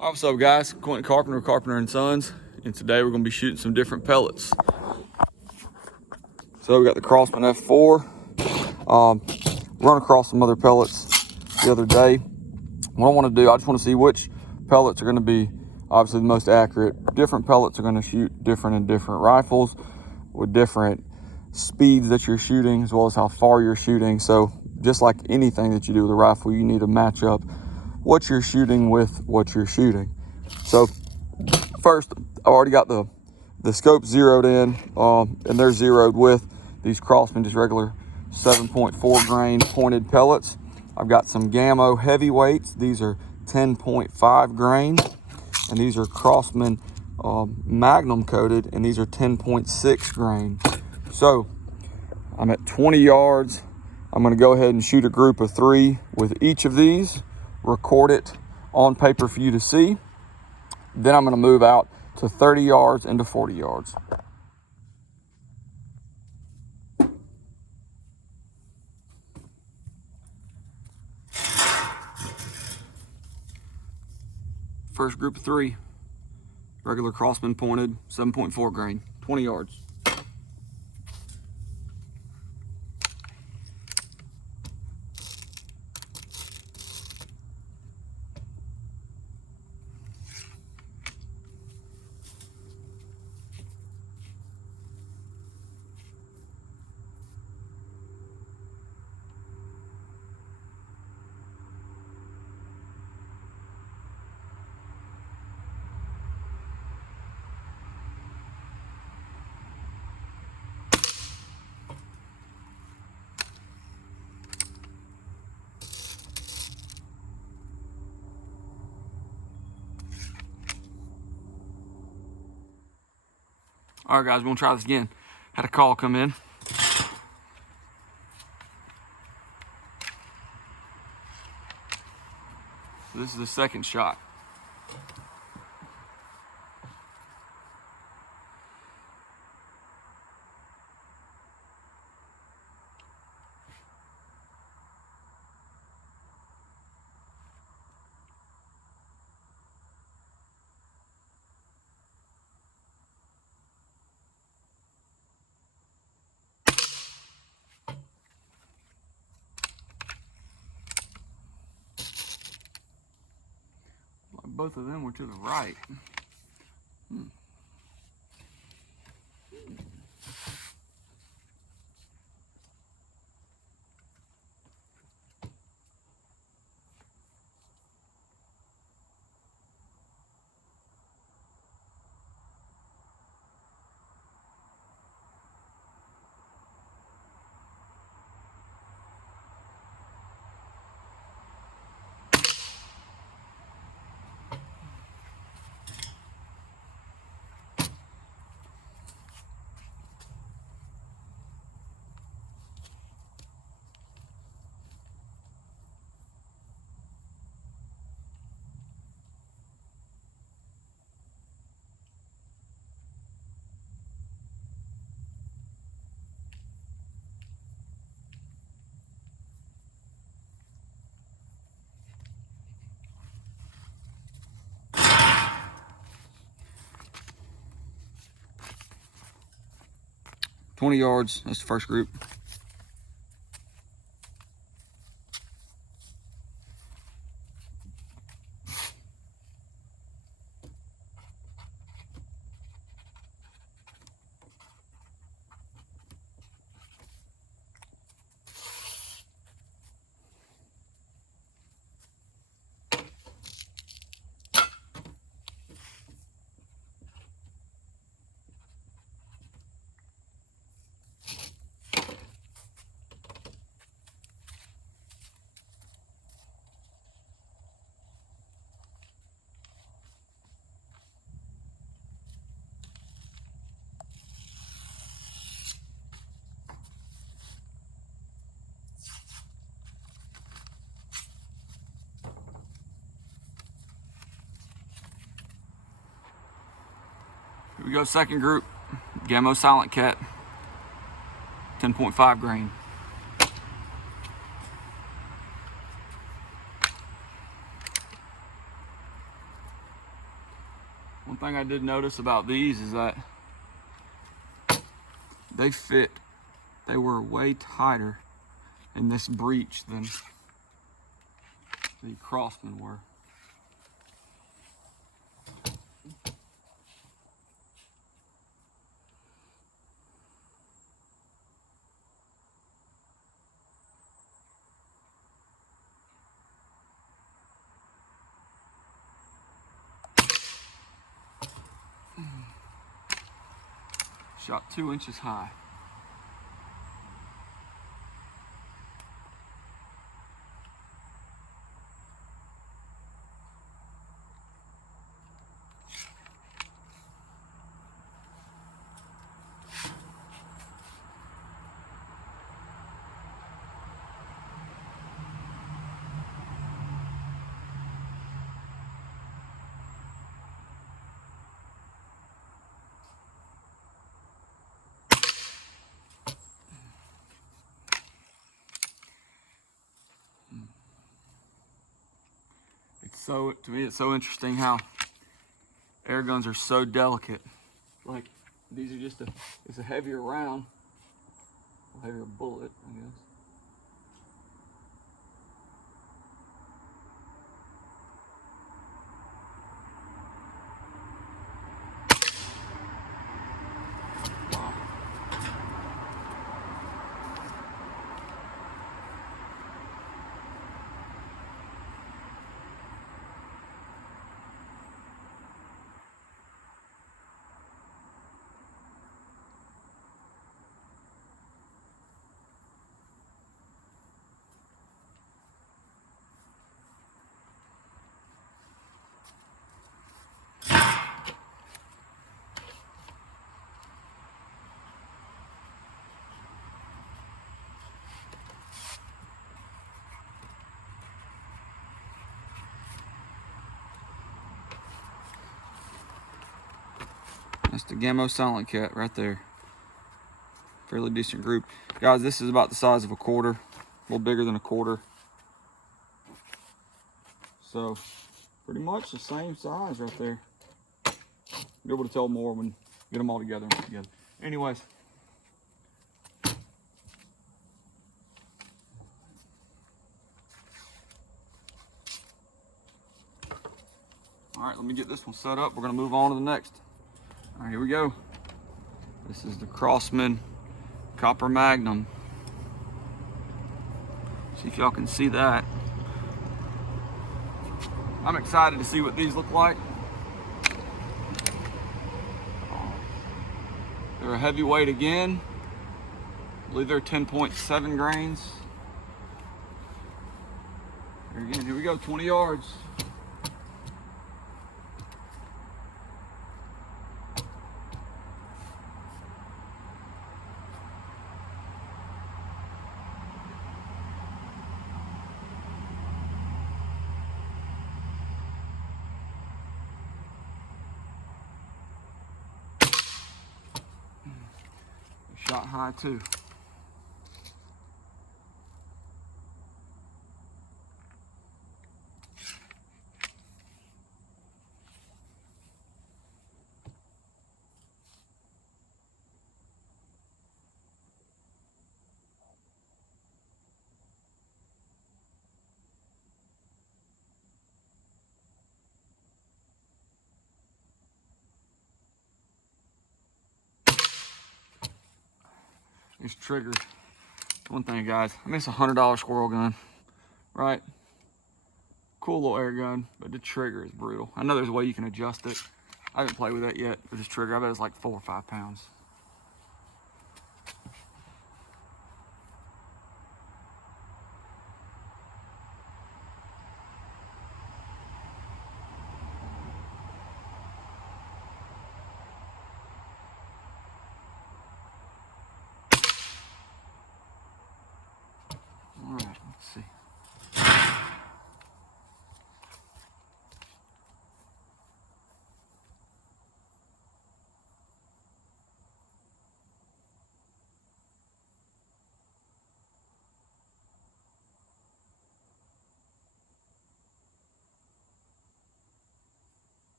What's up, guys? Quentin Carpenter, Carpenter & Sons, and today we're going to be shooting some different pellets. So we got the CROSMAN F4. Run across some other pellets the other day. What I want to do, I just want to see which pellets are going to be obviously the most accurate. Different pellets are going to shoot different in different rifles with different speeds that you're shooting, as well as how far you're shooting. So just like anything that you do with a rifle, you need to match up what you're shooting with what you're shooting. So first, I've already got the scope zeroed in, and they're zeroed with these CROSMAN, just regular 7.4 grain pointed pellets. I've got some Gammo heavyweights. These are 10.5 grain, and these are CROSMAN Magnum coated, and these are 10.6 grain. So I'm at 20 yards. I'm going to go ahead and shoot a group of 3 with each of these, record it on paper for you to see. Then I'm going to move out to 30 yards and to 40 yards. First group of 3, regular CROSMAN pointed, 7.4 grain, 20 yards. All right, guys, we're gonna try this again. Had a call come in. So this is the second shot. Both of them were to the right. "20 yards, that's the first group. Here we go, second group. Gammo Silent Cat, 10.5 grain. One thing I did notice about these is that they were way tighter in this breech than the CROSMAN were. Shot 2 inches high. To me, it's so interesting how air guns are so delicate. Like, these are just it's a heavier round, a heavier bullet, I guess. Wow. That's the Gammo Silent Cat right there. Fairly decent group. Guys, this is about the size of a quarter, a little bigger than a quarter. So, pretty much the same size right there. You'll be able to tell more when you get them all together. Anyways. All right, let me get this one set up. We're gonna move on to the next. All right, here we go. This is the CROSMAN Copper Magnum. See if y'all can see that. I'm excited to see what these look like. They're a heavyweight again. I believe they're 10.7 grains. Here we go, 20 yards. Shot high too. These triggers. One thing, guys, I mean, it's a $100 squirrel gun, right? Cool little air gun, but the trigger is brutal. I know there's a way you can adjust it. I haven't played with that yet, but this trigger, I bet it's like 4 or 5 pounds. All right, let's see.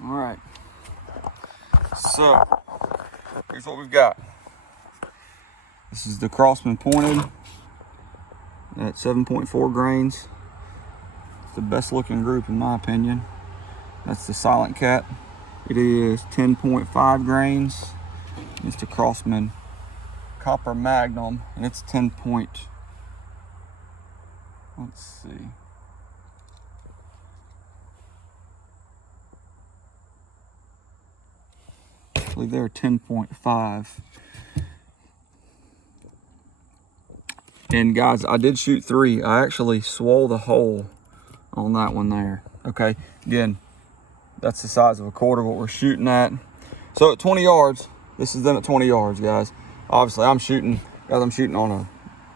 All right. So here's what we've got. This is the CROSMAN pointed at 7.4 grains. It's the best looking group in my opinion. That's the Silent Cat. It is 10.5 grains. It's the CROSMAN Copper Magnum, and it's 10 point. Let's see. I believe they're 10.5. And guys, I did shoot 3. I actually swole the hole on that one there. Okay, again, that's the size of a quarter what we're shooting at. So at 20 yards, this is them at 20 yards, guys. Obviously, I'm shooting on a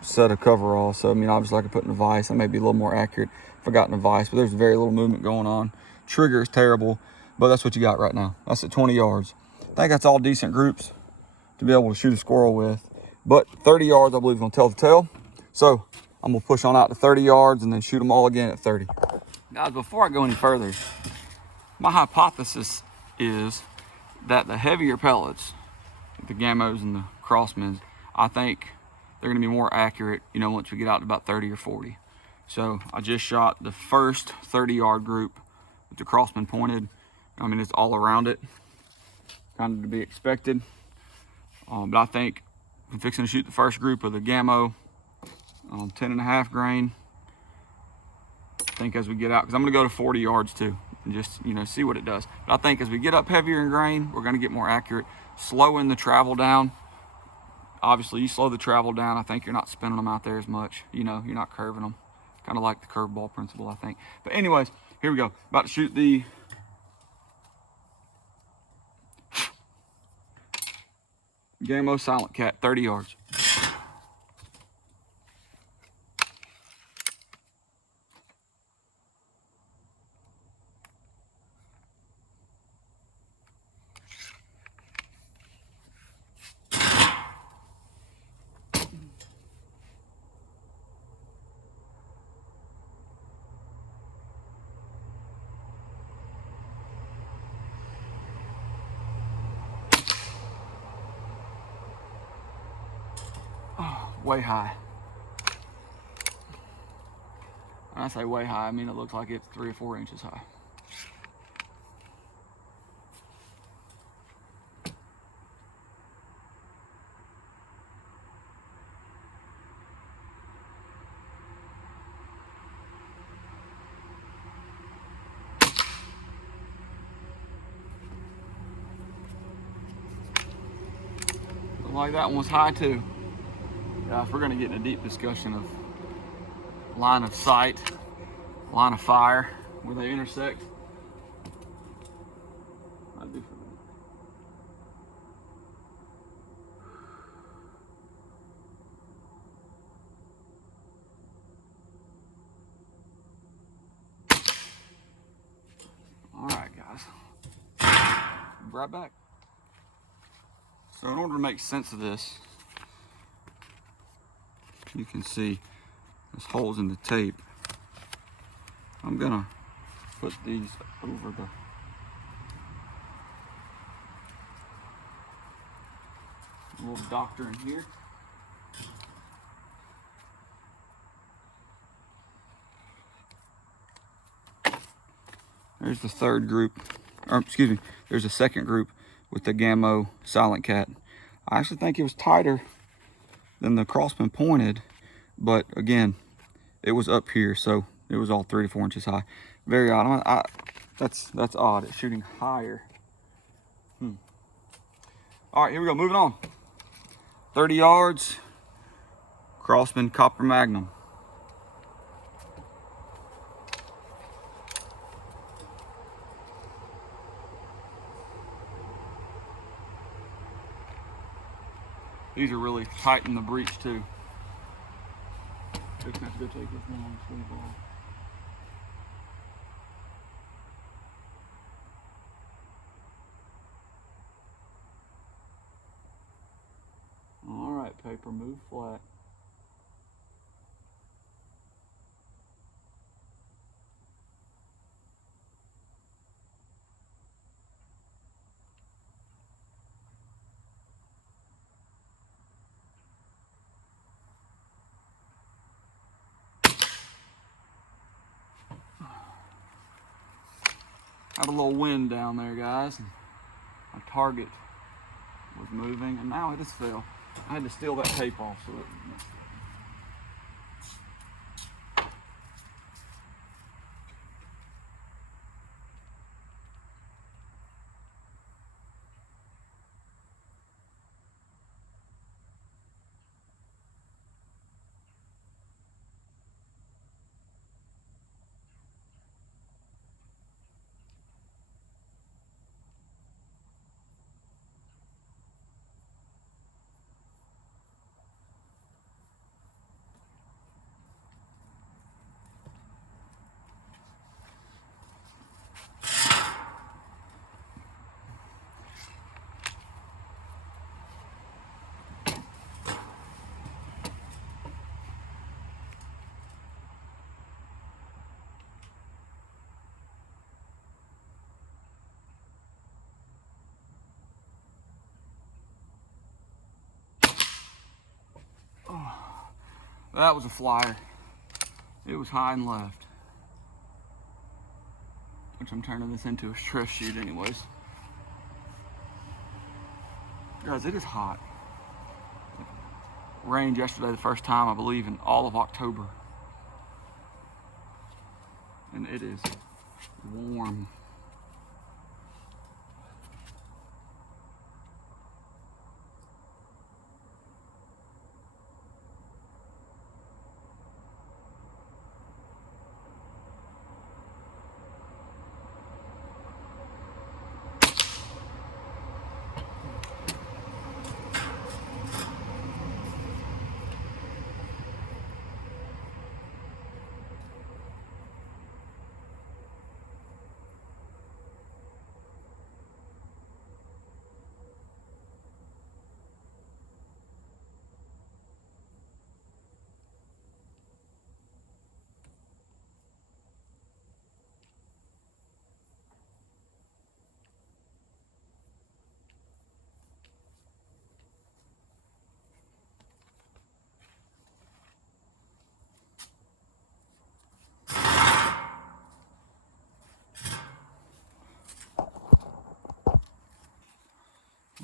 set of coveralls. So I mean, obviously I could put in a vise. I may be a little more accurate if I got in a vise, but there's very little movement going on. Trigger is terrible, but that's what you got right now. That's at 20 yards. I think that's all decent groups to be able to shoot a squirrel with. But 30 yards, I believe, is gonna tell the tale. So I'm gonna push on out to 30 yards and then shoot them all again at 30. Guys, before I go any further, my hypothesis is that the heavier pellets, the Gamos and the CROSMANs, I think they're gonna be more accurate, you know, once we get out to about 30 or 40. So I just shot the first 30-yard group with the CROSMAN pointed. I mean, it's all around it, kind of to be expected. But I think I'm fixing to shoot the first group of the Gamo, 10.5 grain. I think as we get out, because I'm gonna go to 40 yards too, and just, you know, see what it does. But I think as we get up heavier in grain, we're gonna get more accurate, slowing the travel down. Obviously, you slow the travel down, I think you're not spinning them out there as much. You know, you're not curving them. Kind of like the curveball principle, I think. But anyways, here we go. About to shoot the Gamo Silent Cat, 30 yards. Oh, way high. When I say way high, I mean it looks like it's 3 or 4 inches high. Looked like that one was high too. Guys, we're gonna get in a deep discussion of line of sight, line of fire, where they intersect. I do for that. All right, guys. Be right back. So in order to make sense of this, you can see there's holes in the tape. I'm gonna put these over the little doctor in here. There's the third group, or excuse me, there's a second group with the Gamo Silent Cat. I actually think it was tighter than the CROSMAN pointed, but again, it was up here, so it was all 3 to 4 inches high. Very odd. That's odd. It's shooting higher. All right, here we go. Moving on. 30 yards. CROSMAN Copper Magnum. These are really tight in the breech too. Just have to go take this long sleeve off. All right, paper, move flat. Had a little wind down there, guys. And my target was moving, and now it just fell. I had to steal that tape off so it. That was a flyer. It was high and left. Which I'm turning this into a stress shoot anyways. Guys, it is hot. Rained yesterday the first time, I believe, in all of October. And it is warm.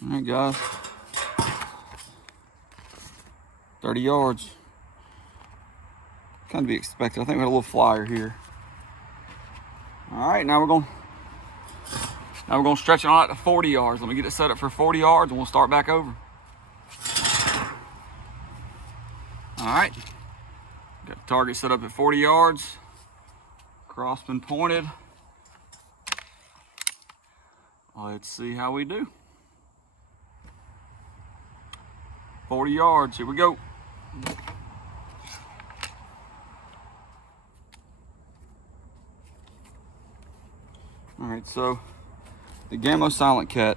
All right, guys. 30 yards. Kind of be expected. I think we had a little flyer here. All right, now we're gonna stretch it on out to 40 yards. Let me get it set up for 40 yards, and we'll start back over. All right. Got the target set up at 40 yards. CROSMAN pointed. Let's see how we do. 40 yards, here we go. All right, so the Gamo Silent Cat,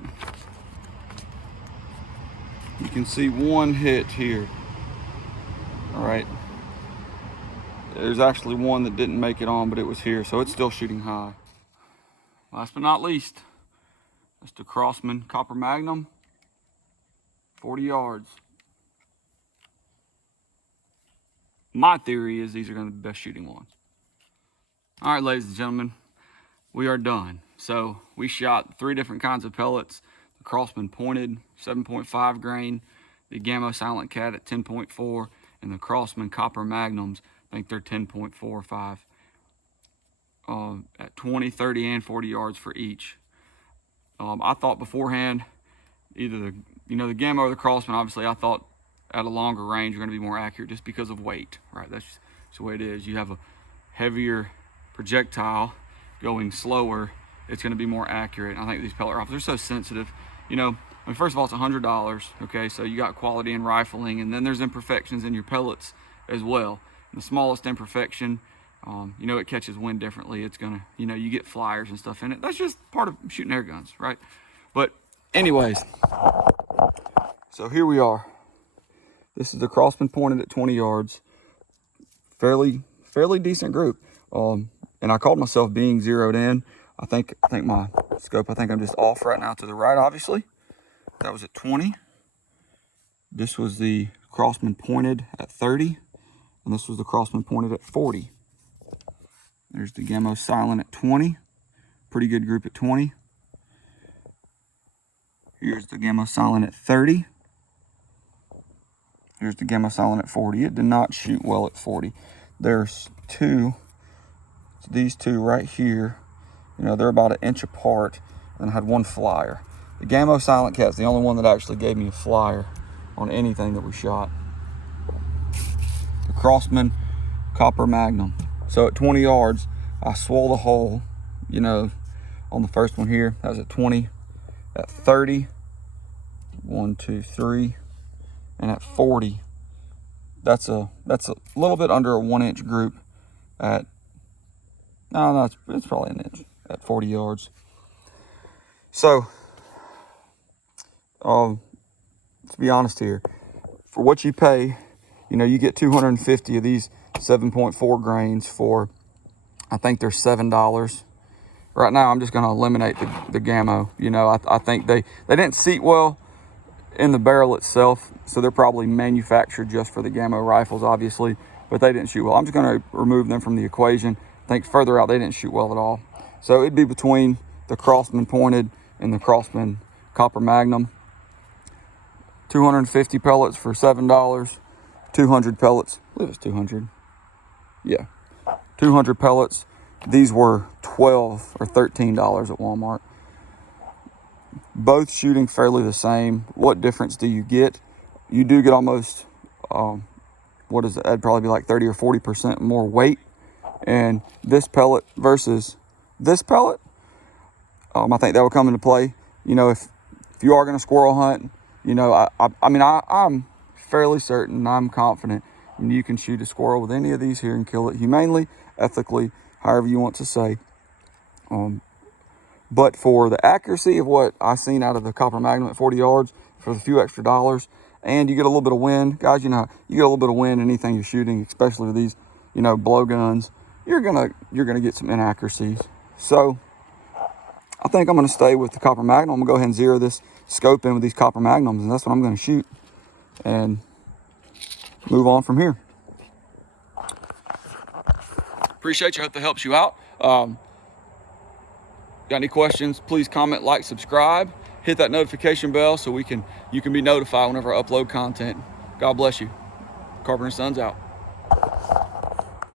you can see one hit here. All right, there's actually one that didn't make it on, but it was here, so it's still shooting high. Last but not least, that's the CROSMAN Copper Magnum, 40 yards. My theory is these are going to be the best shooting ones. All right, ladies and gentlemen, we are done. So we shot 3 different kinds of pellets. The CROSMAN pointed 7.5 grain, the Gamo Silent Cat at 10.4, and the CROSMAN Copper Magnums, I think they're 10.45 at 20, 30, and 40 yards for each. I thought beforehand, either the Gamo or the CROSMAN, obviously I thought at a longer range you're going to be more accurate just because of weight, right? That's just the way it is. You have a heavier projectile going slower, it's going to be more accurate. I think these pellet rifles are so sensitive. You know, I mean, first of all, it's $100, okay? So you got quality in rifling, and then there's imperfections in your pellets as well. And the smallest imperfection, you know, it catches wind differently. It's gonna, you know, you get flyers and stuff in it. That's just part of shooting air guns, right? But anyways, so here we are. This is the CROSMAN pointed at 20 yards. Fairly decent group. And I called myself being zeroed in. I think my scope, I think I'm just off right now to the right, obviously. That was at 20. This was the CROSMAN pointed at 30. And this was the CROSMAN pointed at 40. There's the Gamo Silent at 20. pretty good group at 20. Here's the Gamma Silent at 30. Here's the Gamma Silent at 40. It did not shoot well at 40. There's these two right here. You know, they're about 1 inch apart, and I had one flyer. The Gamma Silent Cat's the only one that actually gave me a flyer on anything that we shot. The CROSMAN Copper Magnum. So at 20 yards, I swole the hole, you know, on the first one here. That was at 20. At 30, 1, 2, 3, and at 40, that's a little bit under a 1 inch group at, no, it's probably 1 inch at 40 yards. So, to be honest here, for what you pay, you know, you get 250 of these 7.4 grains for, I think they're $7. Right now, I'm just going to eliminate the Gamma. You know, I think they didn't seat well in the barrel itself, so they're probably manufactured just for the Gamma rifles, obviously, but they didn't shoot well. I'm just going to remove them from the equation. I think further out, they didn't shoot well at all. So it'd be between the CROSMAN pointed and the CROSMAN Copper Magnum. 250 pellets for $7. 200 pellets. I believe it's 200. Yeah, 200 pellets. These were $12 or $13 at Walmart. Both shooting fairly the same. What difference do you get? You do get almost, what is it? That'd probably be like 30 or 40% more weight. And this pellet versus this pellet, I think that would come into play. You know, if you are going to squirrel hunt, you know, I'm fairly certain, I'm confident, and you can shoot a squirrel with any of these here and kill it humanely, ethically, however you want to say. But for the accuracy of what I seen out of the Copper Magnum at 40 yards, for the few extra dollars, and you get a little bit of wind, guys, you know, you get a little bit of wind in anything you're shooting, especially with these, you know, blowguns, you're gonna get some inaccuracies. So I think I'm gonna stay with the Copper Magnum. I'm gonna go ahead and zero this scope in with these Copper Magnums, and that's what I'm gonna shoot and move on from here. Appreciate you. Hope that helps you out. Got any questions, please comment, like, subscribe, hit that notification bell so you can be notified whenever I upload content. God bless you. Carpenter Sons out.